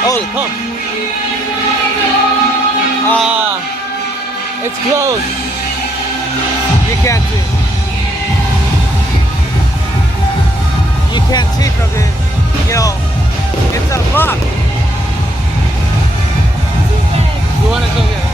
Oh, come. It's closed. You can't see. You can't see from here. It's a lock. You wanna go get it?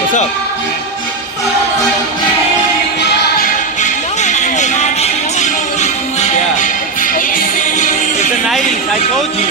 What's up? Yeah. It's the 90s, I told you.